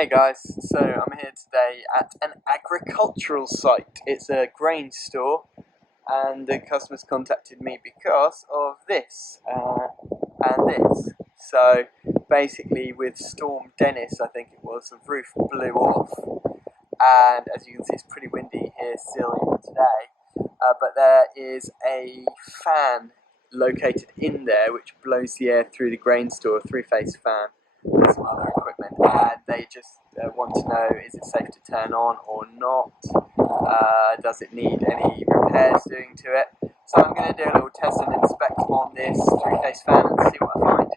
Hey guys, so I'm here today at an agricultural site. It's a grain store and the customers contacted me because of this and this. So basically with Storm Dennis, I think it was, the roof blew off, and as you can see it's pretty windy here still even today, but there is a fan located in there which blows the air through the grain store, a three-phase fan with some other equipment, and they just want to know, is it safe to turn on or not? Does it need any repairs doing to it? So I'm going to do a little test and inspect on this three-phase fan and see what I find.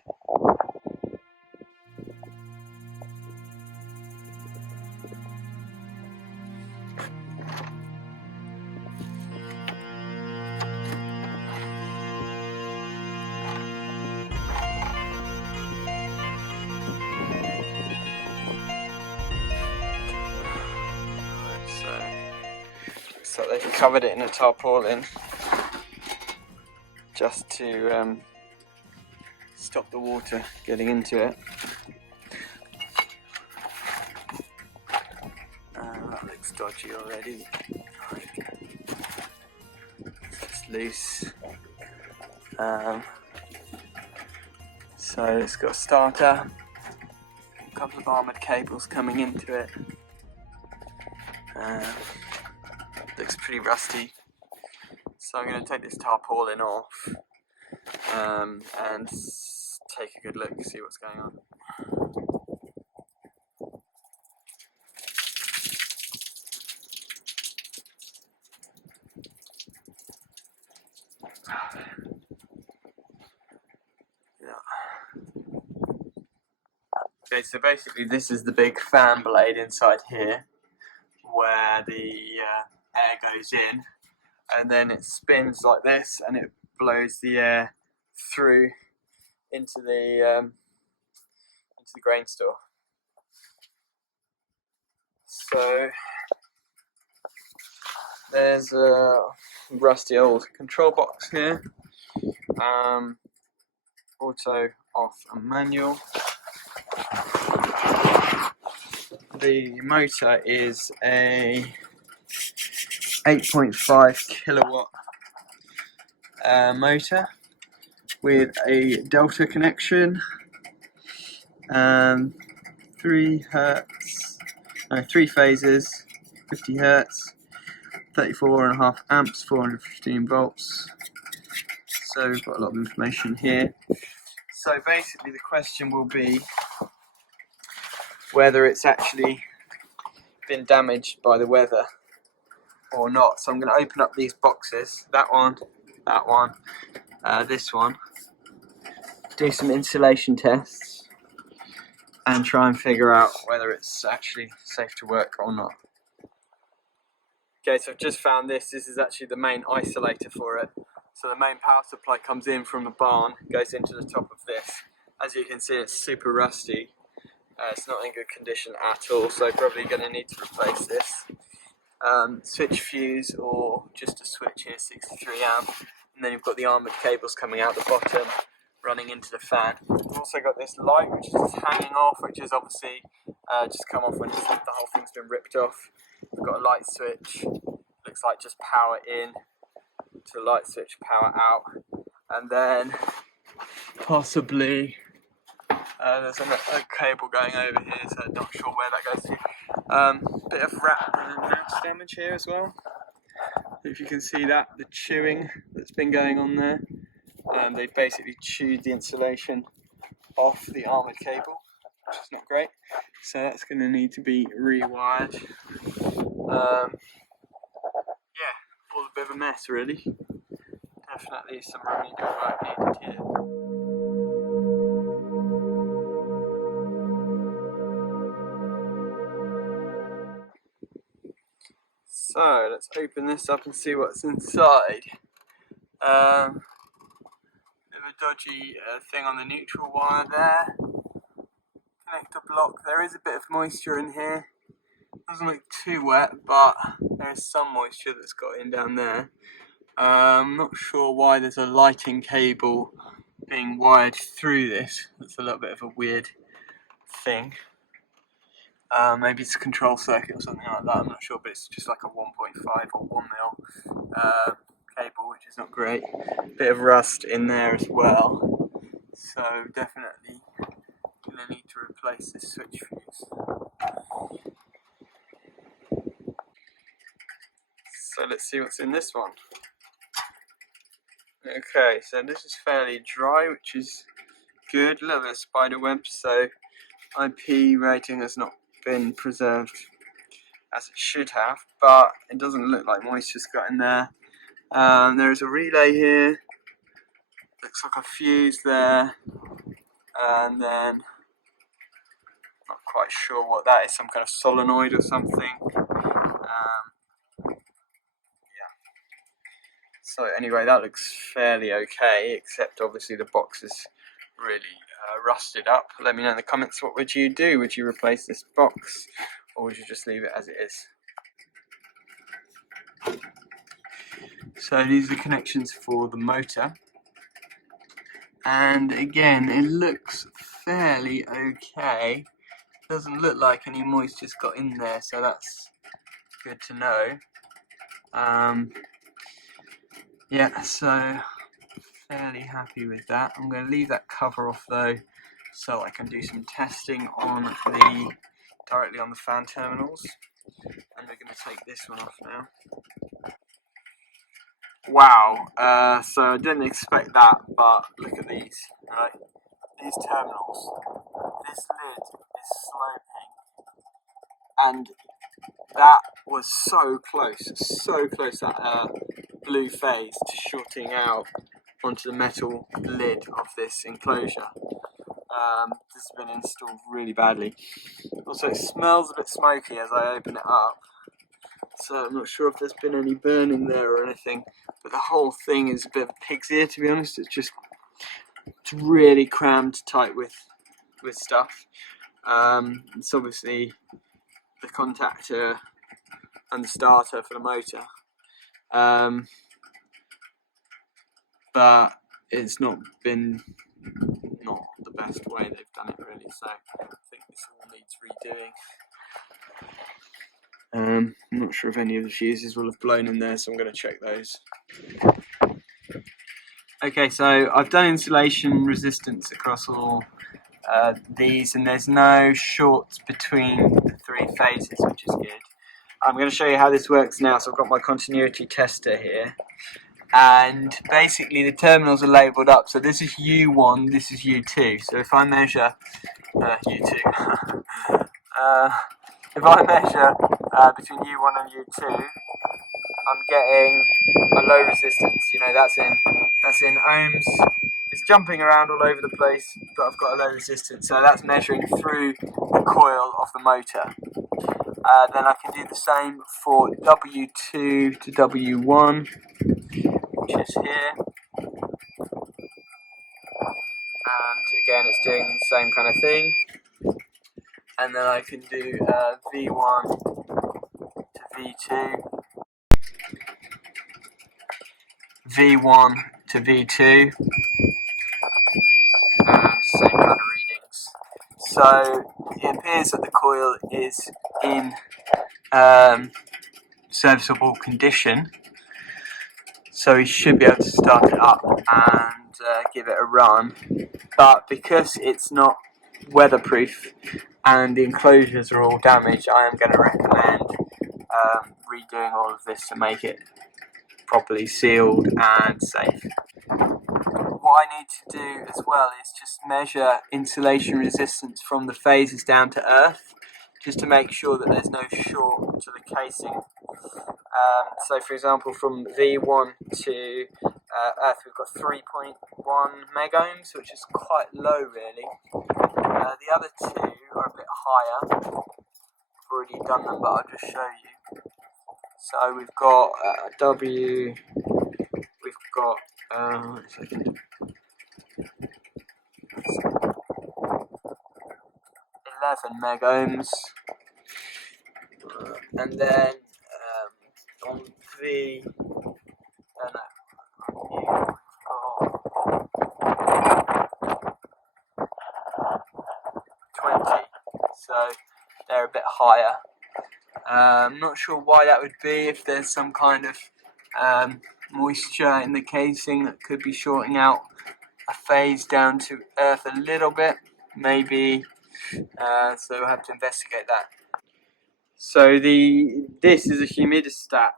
So they've covered it in a tarpaulin just to stop the water getting into it. That looks dodgy already. It's loose. So it's got a starter, a couple of armoured cables coming into it. Looks pretty rusty, so I'm going to take this tarpaulin off and take a good look, see what's going on. Okay, so basically this is the big fan blade inside here where the air goes in, and then it spins like this and it blows the air through into the grain store. So there's a rusty old control box here, auto, off and manual. The motor is a 8.5 kilowatt motor with a delta connection, 3 phases, 50 hertz, 34.5 amps, 415 volts. So we've got a lot of information here. So basically the question will be whether it's actually been damaged by the weather or not. So I'm going to open up these boxes, that one, this one, do some insulation tests and try and figure out whether it's actually safe to work or not. Okay, so I've just found this. This is actually the main isolator for it. So the main power supply comes in from the barn, goes into the top of this. As you can see, it's super rusty. It's not in good condition at all, so probably going to need to replace this. Switch fuse, or just a switch here, 63 amp, and then you've got the armoured cables coming out the bottom, running into the fan. We've also got this light which is just hanging off, which is obviously just come off when the whole thing's been ripped off. We've got a light switch, looks like just power in to light switch, power out, and then possibly there's a cable going over here, so I'm not sure where that goes to. Bit of rat and mouse damage here as well. If you can see that, the chewing that's been going on there. They basically chewed the insulation off the armoured cable, which is not great. So that's going to need to be rewired. Yeah, all a bit of a mess really. Definitely some remedial work needed here. So let's open this up and see what's inside. Bit of a dodgy thing on the neutral wire there. Connector block. There is a bit of moisture in here. Doesn't look too wet, but there is some moisture that's got in down there. I'm not sure why there's a lighting cable being wired through this. That's a little bit of a weird thing. Maybe it's a control circuit or something like that, I'm not sure, but it's just like a 1.5 or 1 mil cable, which is not great. Bit of rust in there as well, so definitely going to need to replace this switch fuse. So let's see what's in this one. Okay, so this is fairly dry, which is good. A little bit of spider web, so IP rating has not been preserved as it should have, but it doesn't look like moisture's got in there. There is a relay here, looks like a fuse there, and then not quite sure what that is, some kind of solenoid or something. So anyway, that looks fairly okay, except obviously the box is really rusted up. Let me know in the comments, what would you do? Would you replace this box, or would you just leave it as it is? So these are the connections for the motor, and again it looks fairly okay. Doesn't look like any moisture's got in there, so that's good to know. Yeah, so fairly happy with that. I'm going to leave that cover off though, so I can do some testing on directly on the fan terminals. And we're going to take this one off now. Wow, so I didn't expect that, but look at these, right? These terminals, this lid is sloping, and that was so close, that blue phase to shorting out onto the metal lid of this enclosure. This has been installed really badly. Also, it smells a bit smoky as I open it up, so I'm not sure if there's been any burning there or anything, but the whole thing is a bit of a pig's ear, to be honest. It's really crammed tight with stuff. It's obviously the contactor and the starter for the motor, but it's not the best way they've done it really, so I think this all needs redoing. I'm not sure if any of the fuses will have blown in there, so I'm going to check those. Okay, so I've done insulation resistance across all these, and there's no shorts between the three phases, which is good. I'm going to show you how this works now. So I've got my continuity tester here, and basically the terminals are labelled up. So this is U1, this is U2. So if I measure U2, if I measure between U1 and U2, I'm getting a low resistance. You know, that's in ohms. It's jumping around all over the place, but I've got a low resistance, so that's measuring through the coil of the motor. Then I can do the same for W2 to W1, which is here. And again, it's doing the same kind of thing. And then I can do V1 to V2, V1 to V2, and same kind of readings. So it appears that the coil is in serviceable condition, so we should be able to start it up and give it a run. But because it's not weatherproof and the enclosures are all damaged, I am going to recommend redoing all of this to make it properly sealed and safe. What I need to do as well is just measure insulation resistance from the phases down to earth, just to make sure that there's no short to the casing. So for example, from V1 to earth we've got 3.1 megohms, which is quite low really. The other two are a bit higher. I've already done them, but I'll just show you. So we've got W, we've got, one second, 11 megohms, and then on V, so they're a bit higher. I'm not sure why that would be, if there's some kind of moisture in the casing that could be shorting out a phase down to earth a little bit, maybe. So we'll have to investigate that. So this is a humidistat,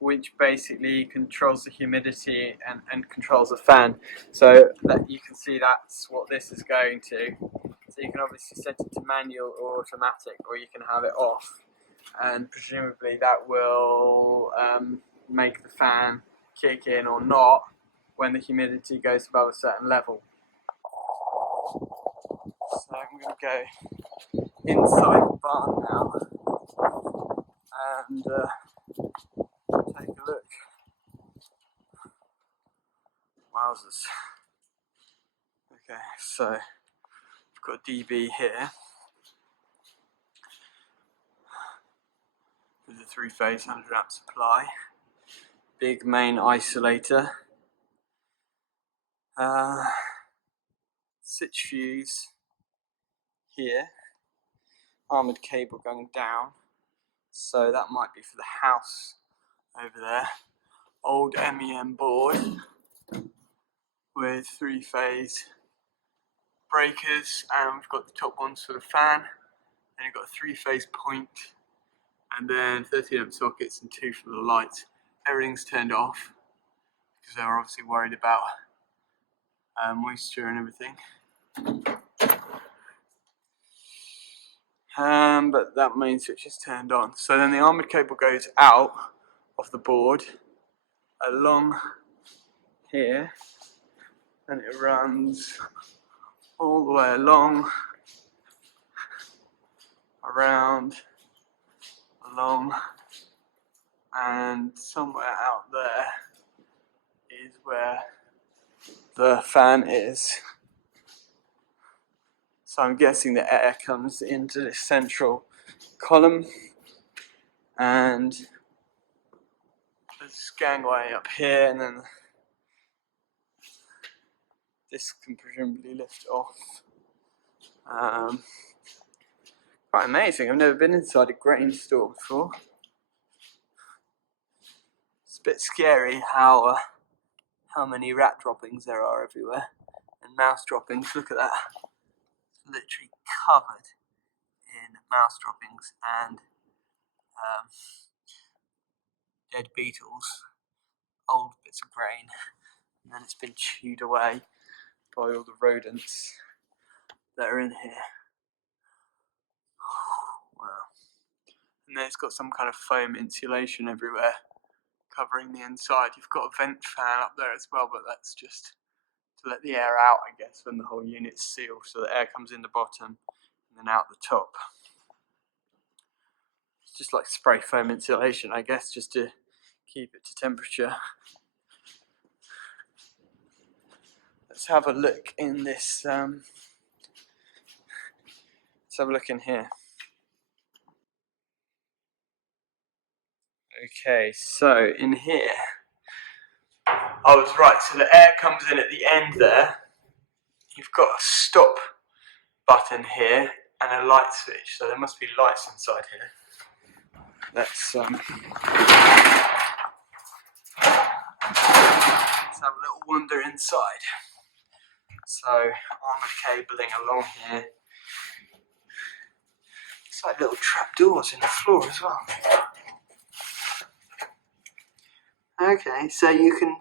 which basically controls the humidity and controls the fan. So that you can see that's what this is going to. So you can obviously set it to manual or automatic, or you can have it off, and presumably that will make the fan kick in or not when the humidity goes above a certain level. So I'm going to go inside the barn now and take a look. Wowzers. Okay, so we've got DB here with a 3-phase 100 amp supply, big main isolator, switch fuse here, armoured cable going down, so that might be for the house over there. Old MEM board with 3-phase breakers, and we've got the top ones for the fan, and you've got a 3-phase point, and then 13 amp sockets and 2 for the lights. Everything's turned off because they were obviously worried about moisture and everything. But that main switch is turned on. So then the armoured cable goes out of the board along here, and it runs all the way along, around, along, and somewhere out there is where the fan is. So I'm guessing the air comes into this central column, and there's a gangway up here, and then this can presumably lift off. Quite amazing. I've never been inside a grain store before. It's a bit scary how many rat droppings there are everywhere, and mouse droppings. Look at that. It's literally covered in mouse droppings and dead beetles, old bits of grain, and then it's been chewed away by all the rodents that are in here. Wow. And then it's got some kind of foam insulation everywhere covering the inside. You've got a vent fan up there as well, but that's just to let the air out, I guess, when the whole unit's sealed, so the air comes in the bottom and then out the top. It's just like spray foam insulation, I guess, just to keep it to temperature. Let's have a look in this. Let's have a look in here. Okay, so in here, I was right, so the air comes in at the end there. You've got a stop button here and a light switch, so there must be lights inside here. Let's have a little wander inside. So, armoured cabling along here. It's like little trapdoors in the floor as well. Okay, so you can,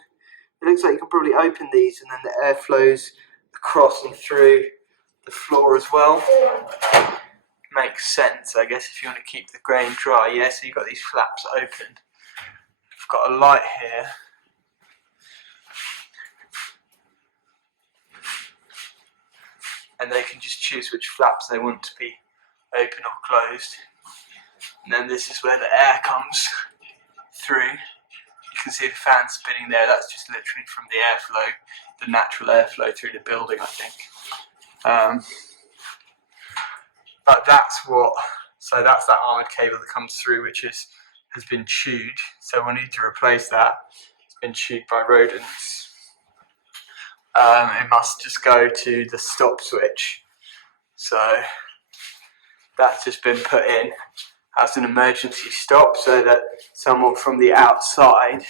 it looks like you can probably open these and then the air flows across and through the floor as well. Makes sense, I guess, if you want to keep the grain dry. Yeah, so you've got these flaps open. I've got a light here. And they can just choose which flaps they want to be open or closed. And then this is where the air comes through. You can see the fan spinning there. That's just literally from the airflow, the natural airflow through the building, I think. But that's that armoured cable that comes through, which has been chewed. So we need to replace that. It's been chewed by rodents. It must just go to the stop switch. So that's just been put in as an emergency stop so that someone from the outside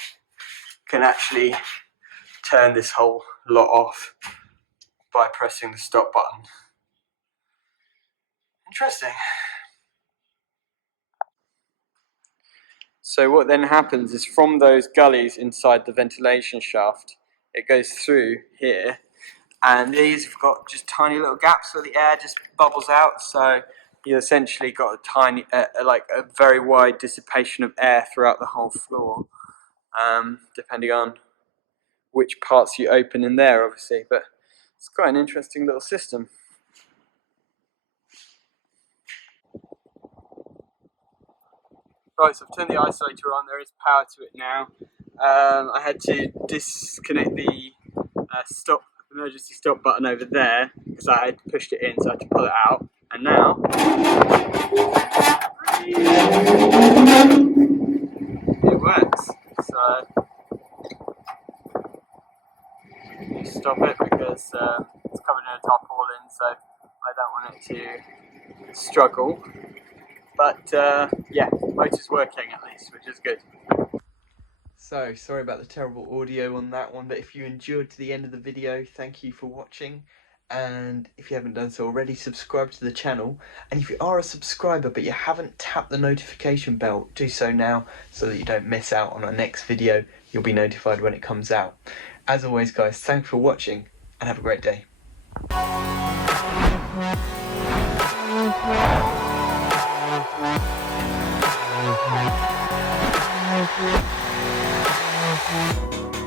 can actually turn this whole lot off by pressing the stop button. Interesting. So what then happens is from those gullies inside the ventilation shaft, it goes through here, and these have got just tiny little gaps where the air just bubbles out, so you essentially got a tiny, like a very wide dissipation of air throughout the whole floor, depending on which parts you open in there, obviously, but it's quite an interesting little system. Right, so I've turned the isolator on, there is power to it now. I had to disconnect the emergency stop button over there because I had pushed it in, so I had to pull it out. And now it works. So you stop it because it's covered in a tarpaulin, so I don't want it to struggle. But yeah, motor's working at least, which is good. So, sorry about the terrible audio on that one, but if you endured to the end of the video, thank you for watching. And if you haven't done so already, subscribe to the channel. And if you are a subscriber but you haven't tapped the notification bell, do so now so that you don't miss out on our next video. You'll be notified when it comes out. As always, guys, thanks for watching and have a great day. We'll be right back.